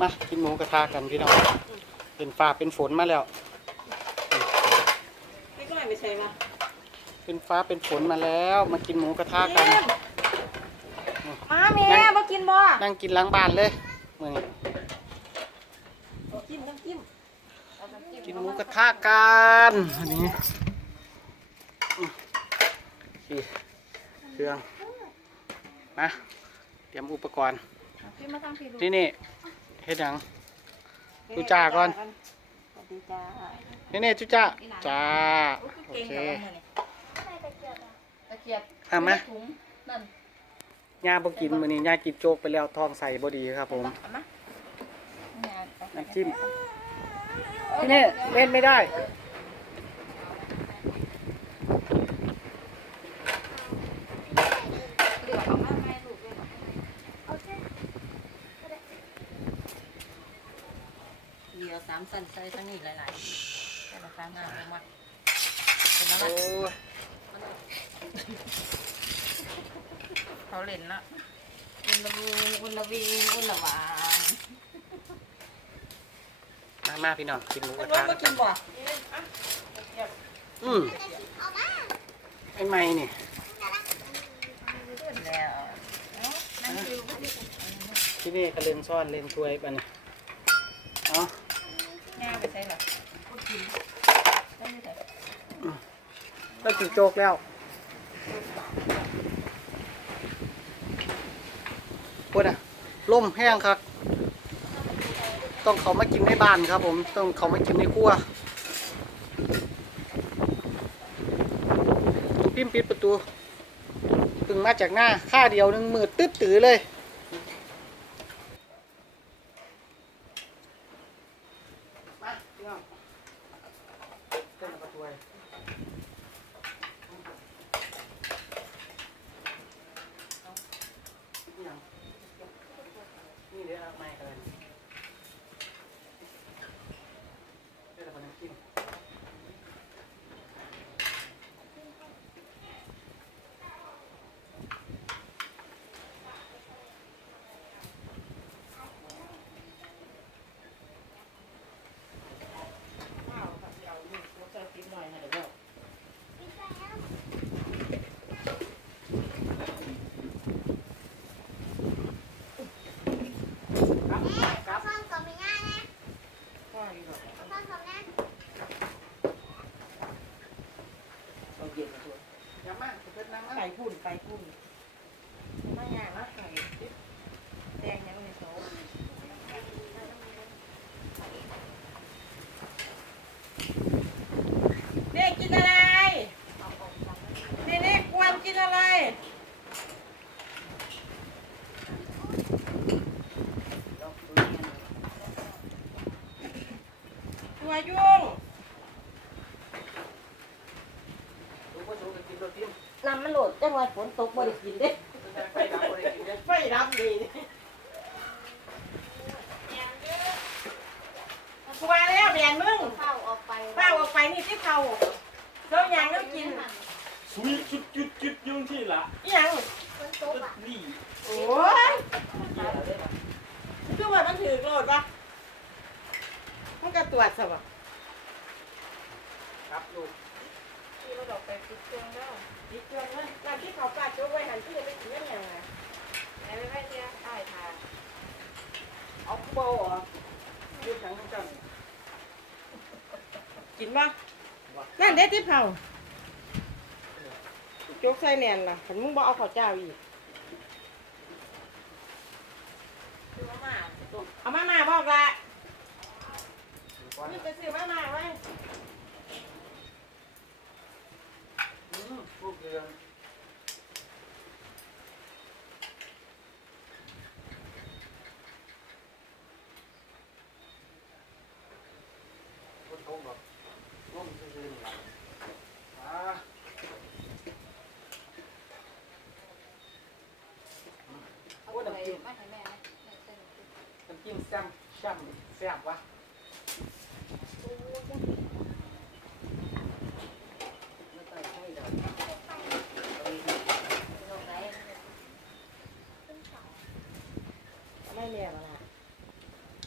มากินหมูกระทะกันพี่น้องเป็นฟ้าเป็นฝนมาแล้ว ไม่ก็ไม่ใช่ปะเป็นฟ้าเป็นฝนมาแล้ว มากินหมูกระทะกัน มาแม่มากินบ่นั่งกินหล้างบ้านเลยมื่อนี้จิ้มน้ำจิ้มกินหมูกระทะกันอันนี้อืมนี่เครื่องมาเตรียมอุปกรณ์ พี่มาทำพี่ดูนี่นี่เฮ็ดหยังดูจ้าก่อนสวัสดีจ้านี่นี่จุจ้าจ้าโอเคตะเกียบเอามาถุงนั่นย่าบ่กินมื้อนี้ย่ากินโจ๊กไปแล้วท้องใส่บ่ดีครับผมเอามาน้ำจิ้มนี่นี่เล่นไม่ได้ เดี๋ยวเอามาให้ลูกด้วยเดี๋ยว สามสันใส่ทั้งนี้หลายๆแต่ละครั้งอะเอามาเป็นอะไรโอ้ยเขาเล่นละอุนละวูอุนละวีอุนละหวานมามาพี่น้องกินหมูกคุระณว่าทะมากินบ่อืมไอ้ไม้นี่แล้วนั่นคือที่นี่ก็เล่นซ่อนเล่นถ้วยปะเนี่ยเอา แง่ไปใช่หรอกินได้ไหมแล้กินโจ๊กแล้วพูดอะล่มแห้งครับ ต้องเขามากินในบ้านครับ ผม ต้องเขามากินในครัวพิมปิดประตูเพึ่งมาจากหน้า ค่าเดียวหนึงมืดตึ๊ดตือเลย มาพี่น้องเต้นประตูไว้เอาอีหยังนี่เดี๋ยวเอาไม้กันเลยเดี๋ยวเราไปนั่งกิน ครับ ฟังก่อนไม่ง่ายนะฟังก่อนนะ เอาเย็นมาตัวอย่ามาเพิ่นนั่งนะไก่พุ่นไก่พุ่นไม่ยากนะไก่แดงยังไม่โซ่เด็กกินอะไรเด็กๆกวนกินอะไรตัวยุ่ง รู้ว่าสูงกินตัวติ้ม น้ำมันโหลด จังหวะฝนตกบ่ได้กินเด้ไปรับบ่ได้กินเด้อไม่รับดีกูมาแล้วแบนมึงเข้าออกไปป้าออกไปนี่ที่เขาเราอยางเรากินสุยจุดจุดจุดยุ่งที่ละอีหยังคนโต๊ะอะนี่โอ้ยคือว่ามันถือโกรธปะมันก็ตรวจสบครับลูกที่เรา ดอกไปติดเครื่องแล้วติดเครื่องเลยร้านที่เขาปาดโจ๊กไว้หันที่ไปกินยังไงไอ้ไม่ไม่เจ้าไอ้ทานเอาเบาอะยืดหนังทั้งจันกินปะนั่นเด็ดที่เผาโจ๊กใส่แนนล่ะฉันมึงบอกเอาข้าวเจ้าอีกเอามามาบอกละนี่ไปซื้อมามาไว้ อืมลูกเรือนคนโกงแบบง่มซื่อๆนี่ล่ะอ่าโอ้น้ำจิ้ม ไม่ให้แม่นะ น้ำจิ้มแซ่บแซ่บแซ่บวะไม่ต้องให้ดอกเอาอีก ไม่เรียนละ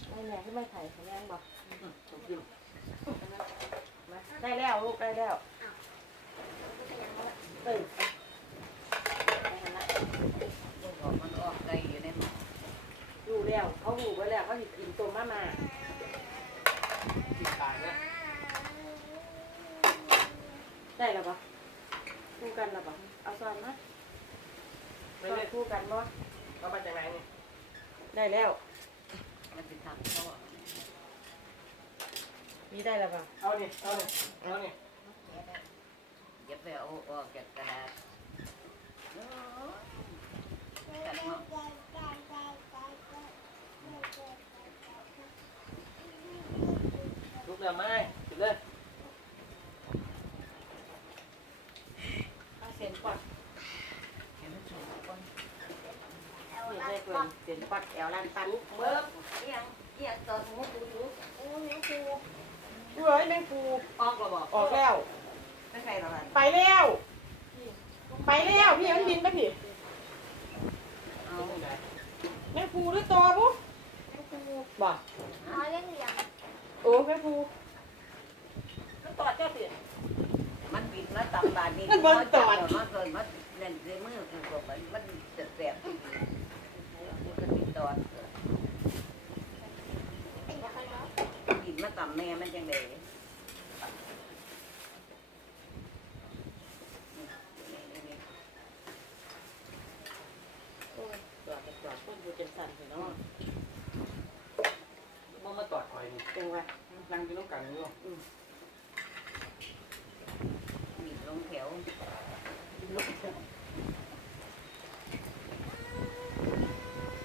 ให้แม่ให้แม่ไข่ให้แม่บอกมาได้แล้วลูกได้แล้วเออไปหันละ ออกมันออกได้อยู่ในหมอ รู้ แล้ว เขารู้ไว้แล้วเขาหยิบกินตัวมามาติดตายนะได้แล้วปะคู่กันแล้วปะเอาซ้อนมาไม่ซ้อได้นคู่กันบ่เอามาจากไหนนี่ได้แล้ว มันเป็นทางเขาอะมีได้แล้วปะเอานี่เอานี่เอานี่อย่าไปเอาออกจากกระดาษตัดเนาะ ลุ กแล้วไหมกินเลยเอาเส้นปัดเห็นมันสูงก่อนนี่ได้เกินเส้นปัดแอวลันปันเบิ้งเอียงเอียงตอนหมูดูดูโอ้ยแมงปูเฮ้ยแมงปูออกแล้วบอกออกแล้วไม่ใช่หรอกไปแล้ว ไปแล้วพี่มันบินไปพี่เอาแมงปูหรือตัวปุ๊บแมงปูบ่อ๋อเลี้ยงเหลี่ยมโอ้แม่ภูมันตอดเจ้าสิมันบินมาตำบานนี่มันตอดมาเกินมาเล่นในมือกูก็มันมันจะแสบมันก็ติดตอดบินมาตำแม่มันจังเลย โอ้ยจอดจอดพุ่นอยู่จังสั่นเลยเนาะ มันมาตอดคอยนี่ จังว่า นั่งอยู่น้ำกันอยู่ บินลงแถว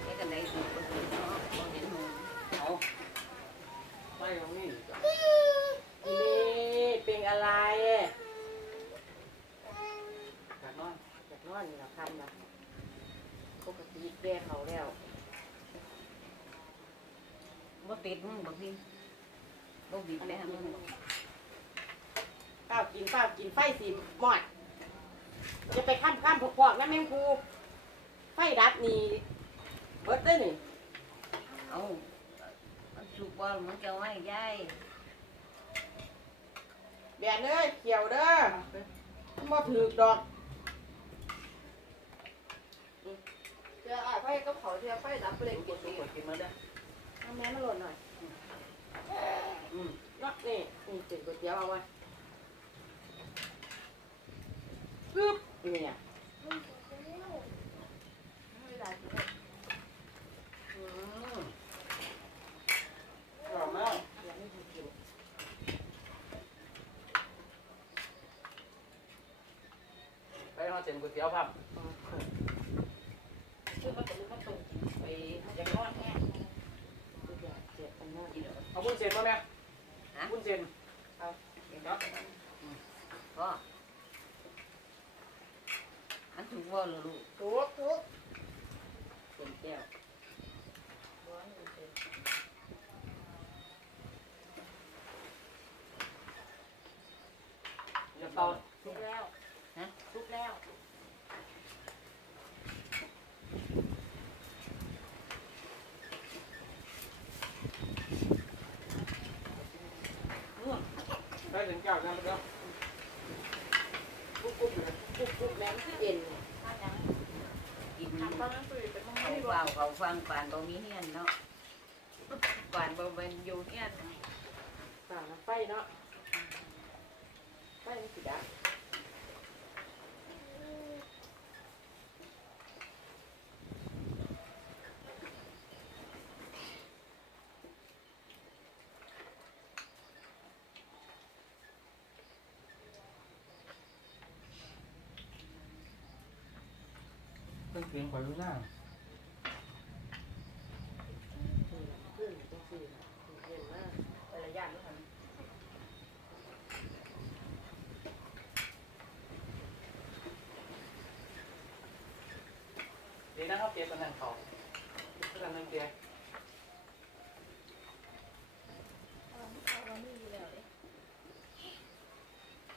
ไอ้กันไหนถูกก็ถูกเนาะบ่เห็นหมู เอาไปตรงนี้อีกอะ นี่เป็นอะไร อยากนอน อยากนอนนี่เราทำนะปกติแก้เขาแล้ว บ่ติดมึงบ่พี่บ่บินไปหามึงเป้ากินเป้ากินไฟสีหมอดจะไปข้ามข้ามพวกๆนะแมงคูไฟดับนี่เบิดเลยนี่เอามันสุกบ่มันจะไว้ยายแดดเด้อเขียวเด้อมันบ่ถือกดอกเจออะไฟก็เผาเทียไฟดับเปล่งกดกดกินมาได้ เอาแม่มาหล่นหน่อยอืมเนาะนี่นี่เป็นก๋วยเตี๋ยวเอาไว้ปึ๊บเนี่ยอืมอร่อยมากอยากให้ดูกินไปนอนเส้นก๋วยเตี๋ยวครับชื่อมันจะรู้มันตรงไปอยากนอนแห้งอยาก เจ็บกันนอนกินเอาเอาบุญเส้นมาไหมฮะบุญเส้นเนาะก็มันถูกบ่ล่ะลูกทุกทุกเป็นแก้วอย่าเตาทุกแล้ว ฮะ ทุกแล้ว ได้ถึงเก้าแล้วครับกุ๊กกุ๊กเลยกุ๊กกุ๊กแม่งที่เอ็นเนี่ยกินทำบ้านสุยเป็นมังเขาไม่เฝ้าเขาฟังปานบ่มีเฮียนเนาะปานบ่เป็นอยู่เฮียนต่างกันไฟเนาะไฟมันสิดับ เพิ่งเพียงคอยรู้หน้านี่แหละขึ้นจังสี่น่ะเย็นมากไประยะนี้ค่ะเดี๋ยวนะครับเก็บกันนั่งเขาเก็บกันนั่งเกียร์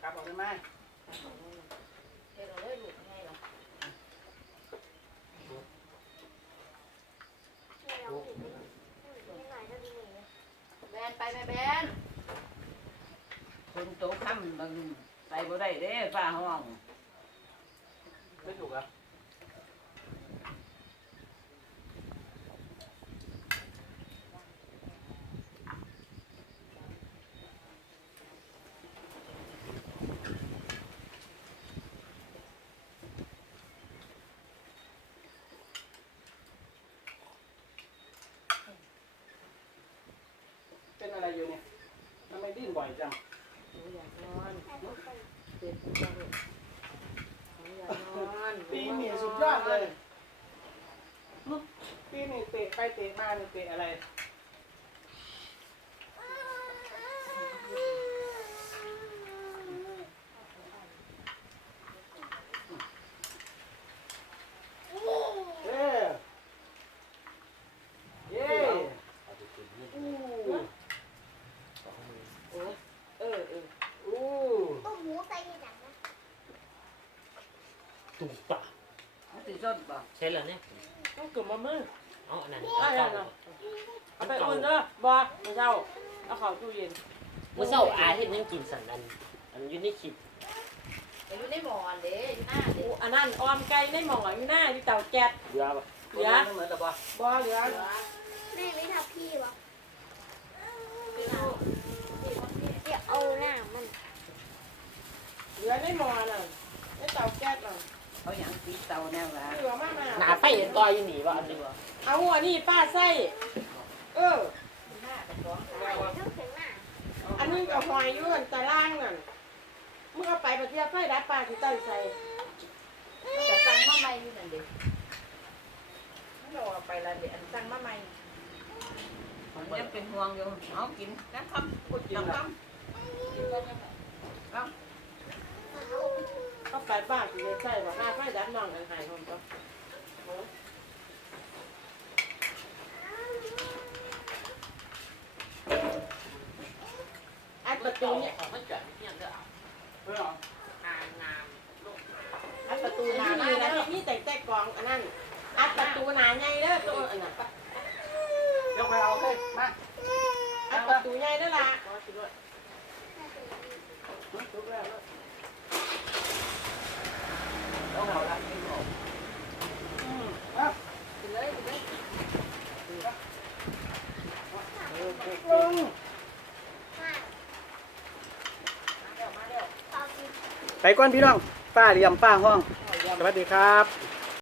กลับออกได้ไหม เฮ็ดเอาเลยลูกไงล่ะ ไม่เอาอีกไม่ไหนก็ดีหนึ่ง นไป แม่แบนคนโตค่ำมันไปบ่ได้เด้ฟ้าห้อง ไม่ถูกครับ อะไรอยู่เนี่ยทำไมดิ้นบ่อยจังหนูอยากนอนเป็นจังหนูอยากนอนปีนี่สุดยอดเลยปีนี่เตะไปเตะมานี่เตะอะไร เย้เย้อู้ เออเออ อู้ ต้มหมูใส่หนังนะ ตุ่มปะ มันสิส้นบ่ ใช่แล้วเนี่ยต้องกลุ่มมามือเอาอันนั้นได้เอาแล้วเก่าเนาะเอาไปอุ่นเด้อบอมื้อเช้าเอาเข้าตู้เย็นเมื่อเช้าอาเห็นยังกินสันอันอันอยู่ในคลิปแต่อยู่ในหมอนเด้อยู่หน้าเด้อู้อันนั้นออมไก่ในหม้ออยู่หน้าที่เตาแก๊สเรือปะเหลือเหมือนกับว่าบ่เหลือแม่ไม่ทับพี่วะพี่เอาหน้ามันเหลือในหม้อน่ะในเตาแก๊สน่ะ เขาหยังตีเตาแนวว่าเหลือมากหนาไฟเห็นต่อยอยู่หนีวะอันนี้วะเอาอันนี้ป้าใส่ เออหน้าเป็นร้องไห้เท่าถึงหน้าอันนึงกับหอยอยู่อันตารางนั่นมึงเอาไปประเทียบไฟดับปลาที่ตั้งใส่แต่สั่งมาใหม่อยู่นั่นเด้มึงเอาไปละเดี๋ยวอันสั่งมาใหม่ผมยังเป็นห่วงอยู่เอากินกันคำกุดน้ำคำเอาไปป้าที่ใส่ว่าหน้าไฟดับน้องกันหายผมก็อัดประตูเนี่ยของมันจะเนี่ยเด้อเพื่อทานน้อัดประตูหนาใหญ่แล้วนี่แต่แต่กองอันนั้นอัดประตูหนาใหญ่เด้อตัวอันนั้นยกไปเอาเลยมา อัดประตูใหญ่เด้อล่ะ ทุกแล้ว เอาเอาละกินเอา อืมอะ กินเลยกินเลย ลง มาเร็วมาเร็วพอกิน ไป ก่อนพี่น้องป้าเหลี่ยมป้าห้อง สวัสดีครับ